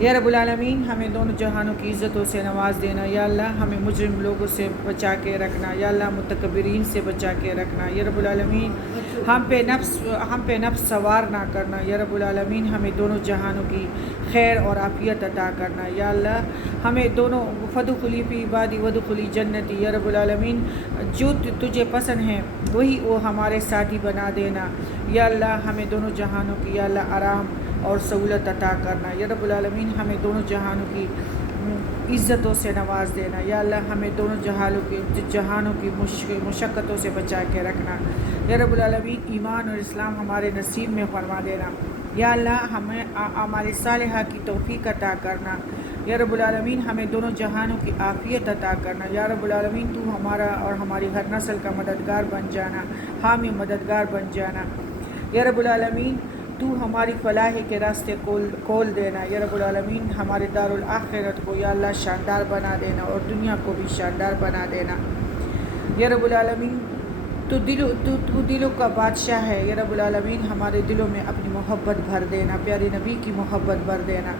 یا رب العالمین ہمیں دونوں جہانوں کی عزتوں سے نواز دینا، یا اللہ ہمیں مجرم لوگوں سے بچا کے رکھنا، یا اللہ متکبرین سے بچا کے رکھنا، یا رب العالمین ہم پہ نفس سوار نہ کرنا، یا رب العالمین ہمیں دونوں جہانوں کی خیر اور عافیت عطا کرنا، یا اللہ ہمیں دونوں فدخلی فی عبادی ودخلی جنتی، یا رب العالمین جو تجھے پسند ہے وہی وہ ہمارے ساتھی بنا دینا، یا اللہ ہمیں دونوں جہانوں کی یا اللہ آرام اور سہولت عطا کرنا، یا رب العالمین ہمیں دونوں جہانوں کی عزتوں سے نواز دینا، یا اللہ ہمیں دونوں جہانوں کی مشقتوں سے بچا کے رکھنا، یا رب العالمین ایمان اور اسلام ہمارے نصیب میں فرما دینا، یا اللہ ہمیں اعمال صالحہ کی توفیق عطا کرنا، یا رب العالمین ہمیں دونوں جہانوں کی عافیت عطا کرنا، یا رب العالمین تو ہمارا اور ہماری ہر نسل کا مددگار بن جانا، حامی مددگار بن جانا، یا رب العالمین تو ہماری فلاح کے راستے کھول دینا، یا رب العالمین ہمارے دارالآخرت کو یا اللہ شاندار بنا دینا اور دنیا کو بھی شاندار بنا دینا، یا رب العالمین تو دلوں کا بادشاہ ہے، یا رب العالمین ہمارے دلوں میں اپنی محبت بھر دینا، پیارے نبی کی محبت بھر دینا،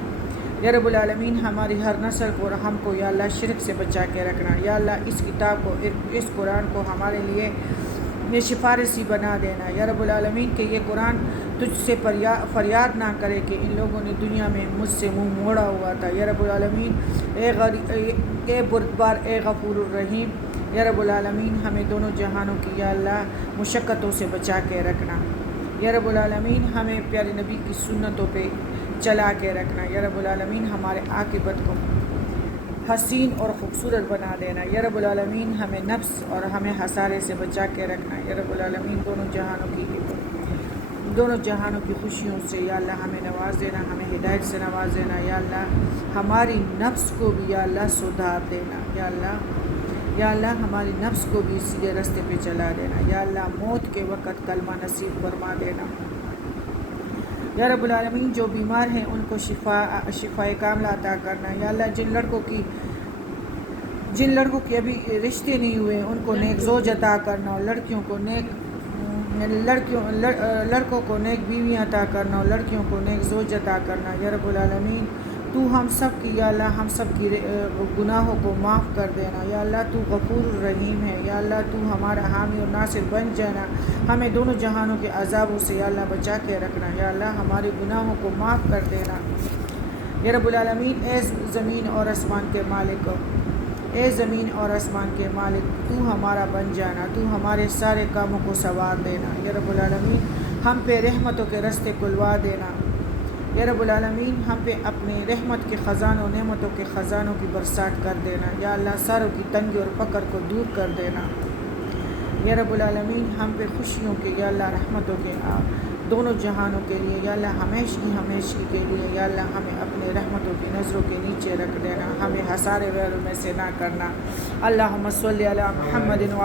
یا رب العالمین ہماری ہر نسل کو اور ہم کو یا اللہ شرک سے بچا کے رکھنا، یا اللہ اس کتاب کو اس قرآن کو ہمارے لیے یہ سفارشی بنا دینا، یا رب العالمین کہ یہ قرآن تجھ سے فریاد نہ کرے کہ ان لوگوں نے دنیا میں مجھ سے منہ موڑا ہوا تھا، یا رب العالمین اے بردبار اے غفور الرحیم، یا رب العالمین ہمیں دونوں جہانوں کی یا اللہ مشقتوں سے بچا کے رکھنا، یا رب العالمین ہمیں پیارے نبی کی سنتوں پہ چلا کے رکھنا، یا رب العالمین ہمارے عاقبت کو حسین اور خوبصورت بنا دینا، یا رب العالمین ہمیں نفس اور ہمیں خسارے سے بچا کے رکھنا، یا رب العالمین دونوں جہانوں کی خوشیوں سے یا اللہ ہمیں نواز دینا، ہمیں ہدایت سے نواز دینا، یا اللہ ہماری نفس کو بھی یا اللہ سدھار دینا، یا اللہ ہماری نفس کو بھی سیدھے راستے پہ چلا دینا، یا اللہ موت کے وقت کلمہ نصیب فرما دینا، یا رب العالمین جو بیمار ہیں ان کو شفائے کاملہ عطا کرنا، یا اللہ جن لڑکوں کی ابھی رشتے نہیں ہوئے ان کو نیک زوج عطا کرنا، اور لڑکوں کو نیک بیوی عطا کرنا، اور لڑکیوں کو نیک زوج عطا کرنا، یا رب العالمین تو ہم سب کی یا اللہ ہم سب کی گناہوں کو معاف کر دینا، یا اللہ تو غفور الرحیم ہے، یا اللہ تو ہمارا حامی اور ناصر بن جانا، ہمیں دونوں جہانوں کے عذابوں سے یا اللہ بچا کے رکھنا، یا اللہ ہمارے گناہوں کو معاف کر دینا، یا رب العالمین اے زمین اور آسمان کے مالک، اے زمین اور آسمان کے مالک تو ہمارا بن جانا، تو ہمارے سارے کاموں کو سنوار دینا، یا رب العالمین ہم پہ رحمتوں کے راستے کھلوا دینا، یا رب العالمین ہم پہ اپنے رحمت کے خزانوں نعمتوں کے خزانوں کی برسات کر دینا، یا اللہ ساروں کی تنگی اور فقر کو دور کر دینا، یا رب العالمین ہم پہ خوشیوں کے یا اللہ رحمتوں کے دونوں جہانوں کے لیے یا اللہ ہمیشگی کے لیے یا اللہ ہمیں اپنے رحمتوں کی نظروں کے نیچے رکھ دینا، ہمیں حسارے غیروں میں سے نہ کرنا۔ اللہم صلی علی محمد وعلی